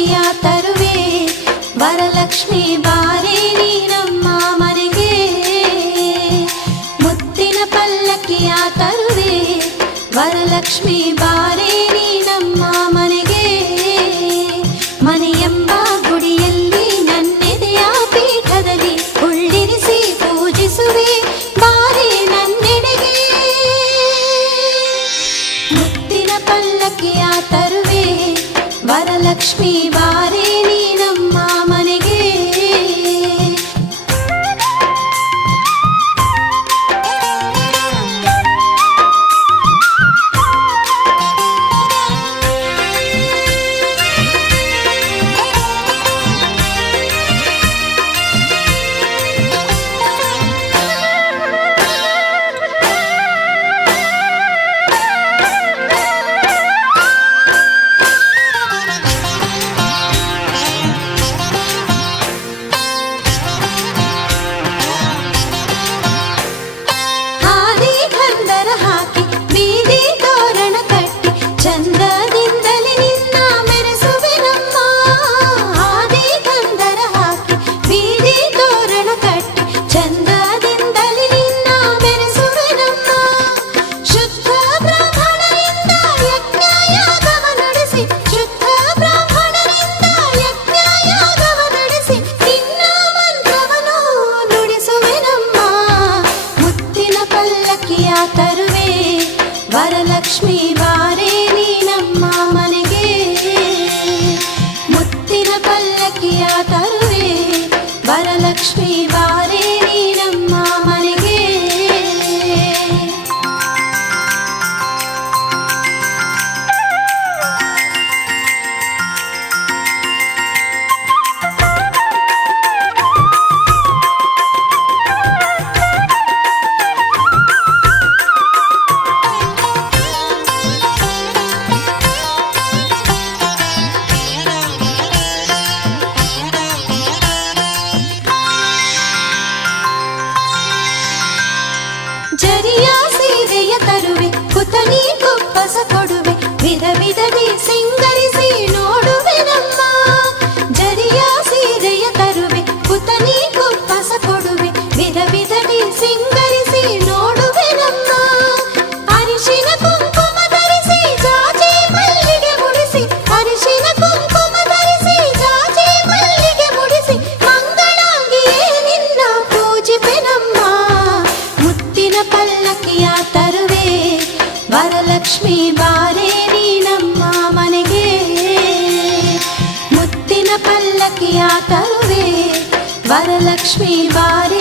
ಪಲ್ಲಕ್ಕಿಯ ತರುವೆ ವರಲಕ್ಷ್ಮಿ ಬಾರೆ ನೀ ನಮ್ಮ ಮನೆಗೆ. ಮುತ್ತಿನ ಪಲ್ಲಕ್ಕಿಯ ತರುವೆ ವರಲಕ್ಷ್ಮಿ ಬಾರೆ ನೀ ನಮ್ಮ ಮನೆಗೆ. ಮನೆಯೆಂಬ ಗುಡಿಯಲ್ಲಿ ನನ್ನೆದೆಯ ಪೀಠದಲ್ಲಿ ಉಳ್ಳಿರಿಸಿ ಪೂಜಿಸುವೆ ಬಾರೆ ನನ್ನೆಡೆಗೆ. ಮುತ್ತಿನ ಪಲ್ಲಕ್ಕಿಯ ತರುವೆ ವರಲಕ್ಷ್ಮಿ ಬಾರೆ ನೀ ನಮ್ಮ ಮನೆಗೆ. ತರುವೆ ವರಲಕ್ಷ್ಮಿ ಬಾರೆ ನೀ ನಮ್ಮ ಮನೆಗೆ. ಮುತ್ತಿನ ಪಲ್ಲಕ್ಕಿಯ ತರುವೆ ವರಲಕ್ಷ್ಮಿ ಬಾರೆ ನೀ ನಮ್ಮ ಮನೆಗೆ. ಜರಿಯ ಸೀರೆಯ ತರುವೆ ಕುತನಿ ಕುಪ್ಪಸ ಕೊಡುವೆ ವಿಧ ವಿಧದಿ ಸಿಂಗರಿಸಿ ನೋಡುವೆ ನಮ್ಮ. ಜರಿಯ ಸೀರೆಯ ತರುವೆ ಕುತನಿ ಕುಪ್ಪಸ ಕೊಡುವೆ ವಿಧ ವಿಧದಿ ಸಿಂಗರಿಸಿ ನೋಡುವೆ ನಮ್ಮ. ಅರಿಶಿನ ಕುಂಕುಮ ಧರಿಸಿ ಜಾಜಿ ಮಲ್ಲಿಗೆ ಮುಡಿಸಿ ಅರಿಶಿನ ಕುಂಕುಮ ಧರಿಸಿ ಜಾಜಿ ಮಲ್ಲಿಗೆ ಮುಡಿಸಿ ಮಂಗಳಾಂಗಿಯೇ ನಿನ್ನ ಪೂಜಿಪೆ ನಮ್ಮ. ಮುತ್ತಿನ ಪಲ್ಲಕ್ಕಿಯ ತರುವೆ ವರಲಕ್ಷ್ಮಿ ಬಾರೆ ನೀ ನಮ್ಮ ಮನೆಗೆ. ಮುತ್ತಿನ ಪಲ್ಲಕ್ಕಿಯ ತರುವೆ ವರಲಕ್ಷ್ಮಿ ಬಾರೆ